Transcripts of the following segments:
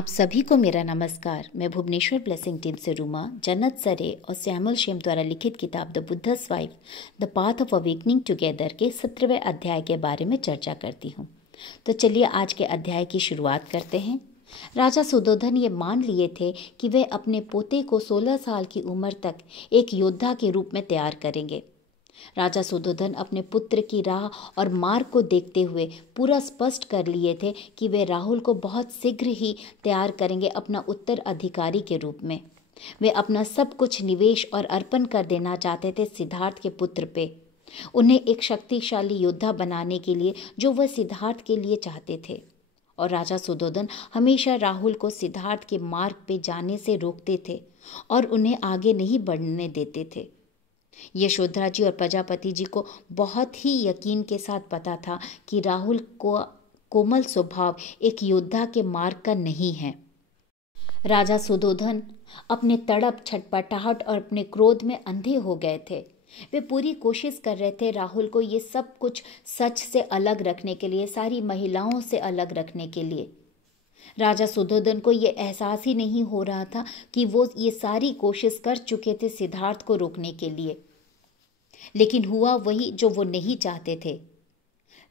आप सभी को मेरा नमस्कार। मैं भुवनेश्वर ब्लेसिंग टीम से रूमा, जन्नत सरे और सैमुअल शेम द्वारा लिखित किताब the Buddha's wife the path of awakening together के 17वें अध्याय के बारे में चर्चा करती हूँ। तो चलिए आज के अध्याय की शुरुआत करते हैं। राजा सुधोधन ये मान लिए थे कि वे अपने पोते को 16 साल की उम्र तक एक योद्धा के रूप में तैयार करेंगे। राजा सुधोधन अपने पुत्र की राह और मार्ग को देखते हुए पूरा स्पष्ट कर लिए थे कि वे राहुल को बहुत शीघ्र ही तैयार करेंगे अपना उत्तराधिकारी के रूप में। वे अपना सब कुछ निवेश और अर्पण कर देना चाहते थे सिद्धार्थ के पुत्र पे, उन्हें एक शक्तिशाली योद्धा बनाने के लिए जो वह सिद्धार्थ के लिए चाहते थे। और राजा सुधोधन हमेशा राहुल को सिद्धार्थ के मार्ग पे जाने से रोकते थे और उन्हें आगे नहीं बढ़ने देते थे। यशोधरा जी और प्रजापति जी को बहुत ही यकीन के साथ पता था कि राहुल को कोमल स्वभाव एक योद्धा के मार्ग का नहीं है। राजा सुधोधन अपने तड़प, छटपटाहट और अपने क्रोध में अंधे हो गए थे। वे पूरी कोशिश कर रहे थे राहुल को ये सब कुछ सच से अलग रखने के लिए, सारी महिलाओं से अलग रखने के लिए। राजा सुधोधन को ये एहसास ही नहीं हो रहा था कि वो ये सारी कोशिश कर चुके थे सिद्धार्थ को रोकने के लिए, लेकिन हुआ वही जो वो नहीं चाहते थे।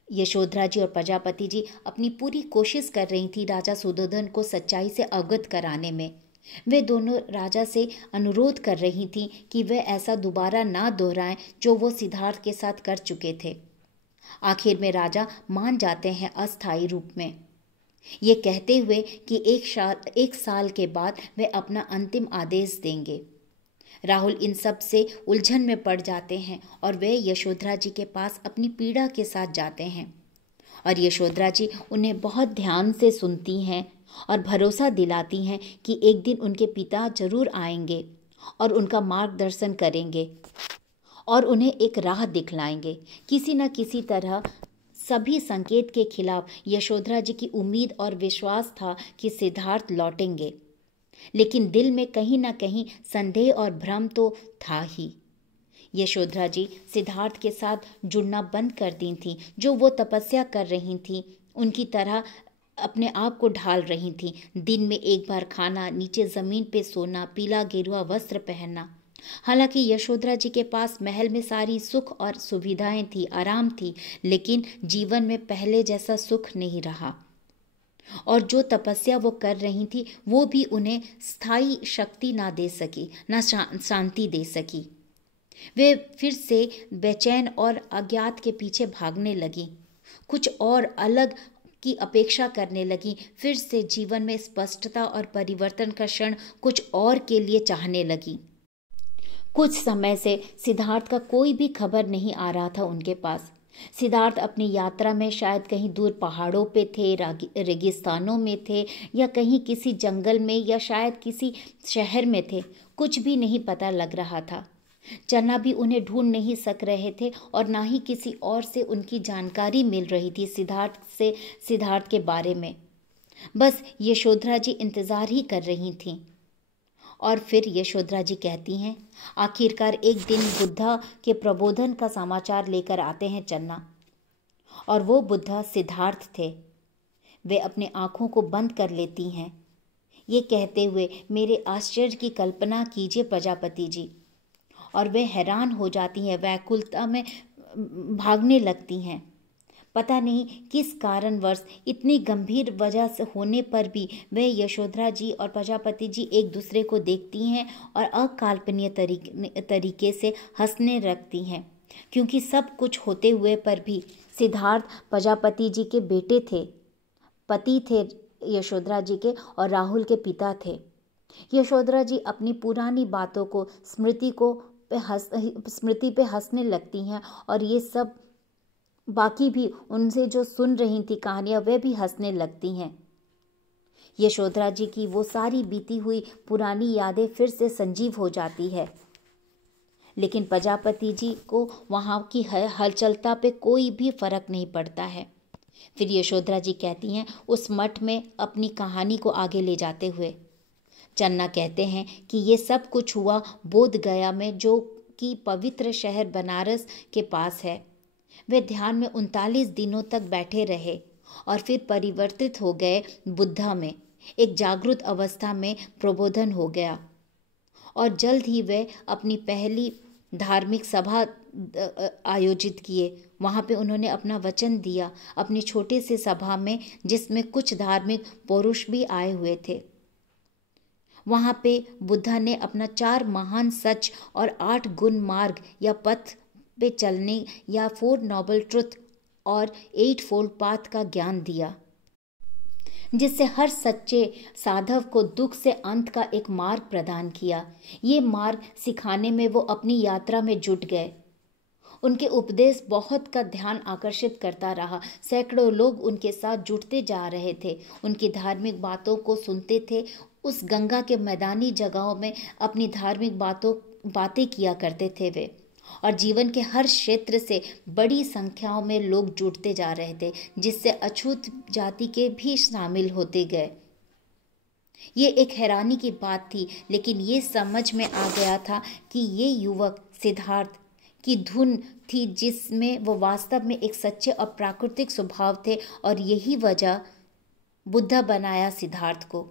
यशोधरा जी और प्रजापति जी अपनी पूरी कोशिश कर रही थी राजा सुधोधन को सच्चाई से अवगत कराने में। वे दोनों राजा से अनुरोध कर रही थी कि वे ऐसा दोबारा ना दोहराएं जो वो सिद्धार्थ के साथ कर चुके थे। आखिर में राजा मान जाते हैं अस्थायी रूप में, ये कहते हुए कि एक साल के बाद वे अपना अंतिम आदेश देंगे। राहुल इन सब से उलझन में पड़ जाते हैं और वे यशोधरा जी के पास अपनी पीड़ा के साथ जाते हैं। और यशोधरा जी उन्हें बहुत ध्यान से सुनती हैं और भरोसा दिलाती हैं कि एक दिन उनके पिता जरूर आएंगे और उनका मार्गदर्शन करेंगे और उन्हें एक राह दिखलाएंगे। किसी न किसी तरह सभी संकेत के खिलाफ यशोधरा जी की उम्मीद और विश्वास था कि सिद्धार्थ लौटेंगे, लेकिन दिल में कहीं ना कहीं संदेह और भ्रम तो था ही। यशोधरा जी सिद्धार्थ के साथ जुड़ना बंद कर दी थी। जो वो तपस्या कर रही थी उनकी तरह अपने आप को ढाल रही थी। दिन में एक बार खाना, नीचे जमीन पे सोना, पीला गेरुआ वस्त्र पहनना। हालांकि यशोधरा जी के पास महल में सारी सुख और सुविधाएं थी, आराम थी, लेकिन जीवन में पहले जैसा सुख नहीं रहा। और जो तपस्या वो कर रही थी वो भी उन्हें स्थायी शक्ति ना दे सकी, ना शांति दे सकी। वे फिर से बेचैन और अज्ञात के पीछे भागने लगी, कुछ और अलग की अपेक्षा करने लगी। फिर से जीवन में स्पष्टता और परिवर्तन का क्षण कुछ और के लिए चाहने लगी। कुछ समय से सिद्धार्थ का कोई भी खबर नहीं आ रहा था उनके पास। सिद्धार्थ अपनी यात्रा में शायद कहीं दूर पहाड़ों पे थे, रेगिस्तानों में थे, या कहीं किसी जंगल में, या शायद किसी शहर में थे। कुछ भी नहीं पता लग रहा था। चन्ना भी उन्हें ढूंढ नहीं सक रहे थे और ना ही किसी और से उनकी जानकारी मिल रही थी सिद्धार्थ के बारे में। बस यशोधरा जी इंतजार ही कर रही थीं। और फिर यशोधरा जी कहती हैं, आखिरकार एक दिन बुद्धा के प्रबोधन का समाचार लेकर आते हैं चन्ना, और वो बुद्धा सिद्धार्थ थे। वे अपने आँखों को बंद कर लेती हैं, ये कहते हुए, मेरे आश्चर्य की कल्पना कीजिए प्रजापति जी। और वे हैरान हो जाती हैं, व्याकुलता में भागने लगती हैं। पता नहीं किस कारणवश, इतनी गंभीर वजह से होने पर भी वे यशोधरा जी और प्रजापति जी एक दूसरे को देखती हैं और अकाल्पनीय तरीके से हंसने लगती हैं, क्योंकि सब कुछ होते हुए पर भी सिद्धार्थ प्रजापति जी के बेटे थे, पति थे यशोधरा जी के, और राहुल के पिता थे। यशोधरा जी अपनी पुरानी बातों को स्मृति पे हंसने लगती हैं, और ये सब बाकी भी उनसे जो सुन रही थी कहानियां, वे भी हंसने लगती हैं। यशोधरा जी की वो सारी बीती हुई पुरानी यादें फिर से संजीव हो जाती है, लेकिन प्रजापति जी को वहाँ की हलचलता पे कोई भी फर्क नहीं पड़ता है। फिर यशोधरा जी कहती हैं, उस मठ में अपनी कहानी को आगे ले जाते हुए, चन्ना कहते हैं कि ये सब कुछ हुआ बोध गया में, जो कि पवित्र शहर बनारस के पास है। वे ध्यान में 39 दिनों तक बैठे रहे और फिर परिवर्तित हो गए बुद्धा में। एक जागृत अवस्था में प्रबोधन हो गया और जल्द ही वे अपनी पहली धार्मिक सभा आयोजित किए। वहाँ पे उन्होंने अपना वचन दिया अपनी छोटे से सभा में, जिसमें कुछ धार्मिक पुरुष भी आए हुए थे। वहाँ पे बुद्धा ने अपना 4 महान सच और 8 गुण मार्ग या पथ पे चलने या 4 नोबल ट्रुथ और 8 फोल्ड पाथ का ज्ञान दिया, जिससे हर सच्चे साधव को दुख से अंत का एक मार्ग प्रदान किया। ये मार्ग सिखाने में वो अपनी यात्रा में जुट गए। उनके उपदेश बहुत का ध्यान आकर्षित करता रहा। सैकड़ों लोग उनके साथ जुटते जा रहे थे, उनकी धार्मिक बातों को सुनते थे। उस गंगा के मैदानी जगहों में अपनी धार्मिक बातें किया करते थे वे, और जीवन के हर क्षेत्र से बड़ी संख्याओं में लोग जुटते जा रहे थे, जिससे अछूत जाति के भी शामिल होते गए। ये एक हैरानी की बात थी, लेकिन ये समझ में आ गया था कि ये युवक सिद्धार्थ की धुन थी, जिसमें वो वास्तव में एक सच्चे और प्राकृतिक स्वभाव थे, और यही वजह बुद्धा बनाया सिद्धार्थ को,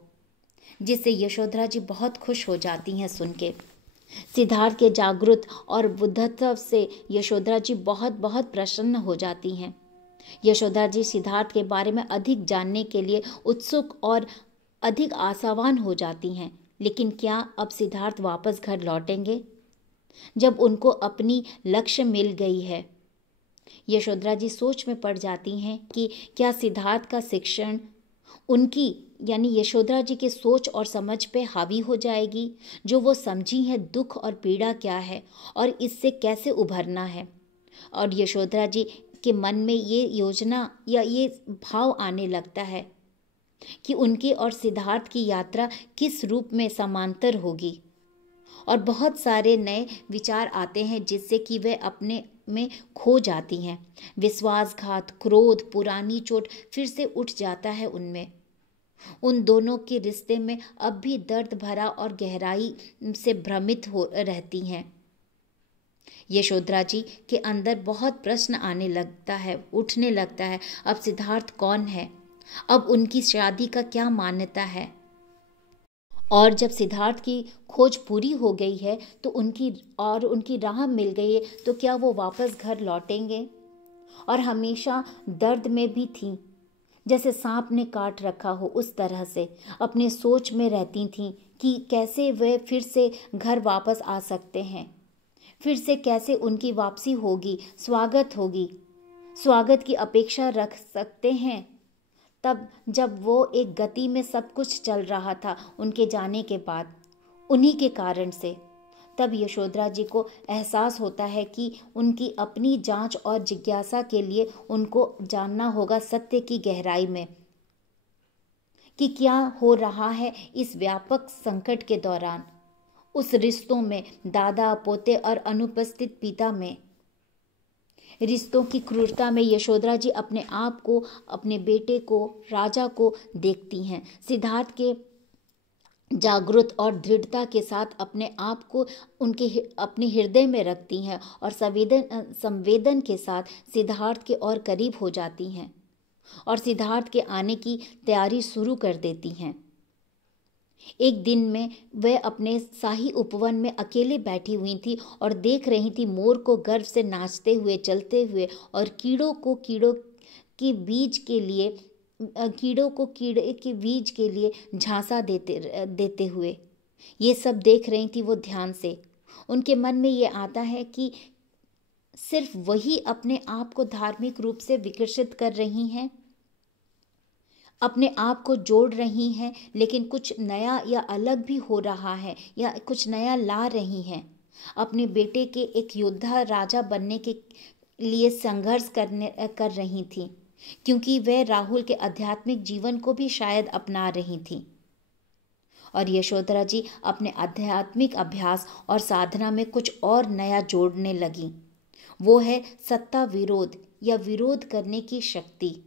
जिससे यशोधरा जी बहुत खुश हो जाती हैं सुन के। सिद्धार्थ के जागृत और बुद्धत्व से यशोधरा जी बहुत बहुत प्रसन्न हो जाती हैं। यशोधरा जी सिद्धार्थ के बारे में अधिक जानने के लिए उत्सुक और अधिक आशावान हो जाती हैं। लेकिन क्या अब सिद्धार्थ वापस घर लौटेंगे जब उनको अपनी लक्ष्य मिल गई है? यशोधरा जी सोच में पड़ जाती हैं कि क्या सिद्धार्थ का शिक्षण उनकी यानी यशोधरा जी के सोच और समझ पे हावी हो जाएगी, जो वो समझी है दुख और पीड़ा क्या है और इससे कैसे उभरना है। और यशोधरा जी के मन में ये योजना या ये भाव आने लगता है कि उनकी और सिद्धार्थ की यात्रा किस रूप में समांतर होगी, और बहुत सारे नए विचार आते हैं जिससे कि वे अपने में खो जाती हैं। विश्वासघात, क्रोध, पुरानी चोट फिर से उठ जाता है उनमें। उन दोनों के रिश्ते में अब भी दर्द भरा और गहराई से भ्रमित हो रहती हैं। यशोधरा जी के अंदर बहुत प्रश्न आने लगता है, उठने लगता है। अब सिद्धार्थ कौन है? अब उनकी शादी का क्या मान्यता है? और जब सिद्धार्थ की खोज पूरी हो गई है तो उनकी राह मिल गई है, तो क्या वो वापस घर लौटेंगे? और हमेशा दर्द में भी थीं, जैसे सांप ने काट रखा हो उस तरह से अपने सोच में रहती थीं कि कैसे वे फिर से घर वापस आ सकते हैं, फिर से कैसे उनकी वापसी होगी, स्वागत होगी, स्वागत की अपेक्षा रख सकते हैं तब जब वो एक गति में सब कुछ चल रहा था उनके जाने के बाद, उन्हीं के कारण से। तब यशोधरा जी को एहसास होता है कि उनकी अपनी जांच और जिज्ञासा के लिए उनको जानना होगा सत्य की गहराई में कि क्या हो रहा है इस व्यापक संकट के दौरान, उस रिश्तों में, दादा पोते और अनुपस्थित पिता में, रिश्तों की क्रूरता में यशोधरा जी अपने आप को, अपने बेटे को, राजा को देखती हैं। सिद्धार्थ के जागृत और दृढ़ता के साथ अपने आप को अपने हृदय में रखती हैं और संवेदन के साथ सिद्धार्थ के और करीब हो जाती हैं और सिद्धार्थ के आने की तैयारी शुरू कर देती हैं। एक दिन में वह अपने शाही उपवन में अकेले बैठी हुई थी और देख रही थी मोर को गर्व से नाचते हुए, चलते हुए, और कीड़ों के बीज के लिए झांसा देते हुए। ये सब देख रही थी वो ध्यान से। उनके मन में ये आता है कि सिर्फ वही अपने आप को धार्मिक रूप से विकसित कर रही हैं, अपने आप को जोड़ रही हैं, लेकिन कुछ नया या अलग भी हो रहा है या कुछ नया ला रही हैं। अपने बेटे के एक योद्धा राजा बनने के लिए संघर्ष कर रही थी, क्योंकि वह राहुल के आध्यात्मिक जीवन को भी शायद अपना रही थी। और यशोधरा जी अपने आध्यात्मिक अभ्यास और साधना में कुछ और नया जोड़ने लगी। वो है सत्ता विरोध या विरोध करने की शक्ति।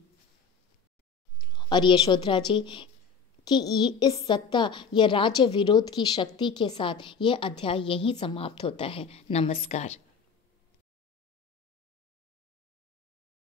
और यशोधरा जी कि इस सत्ता या राज्य विरोध की शक्ति के साथ यह अध्याय यहीं समाप्त होता है। नमस्कार।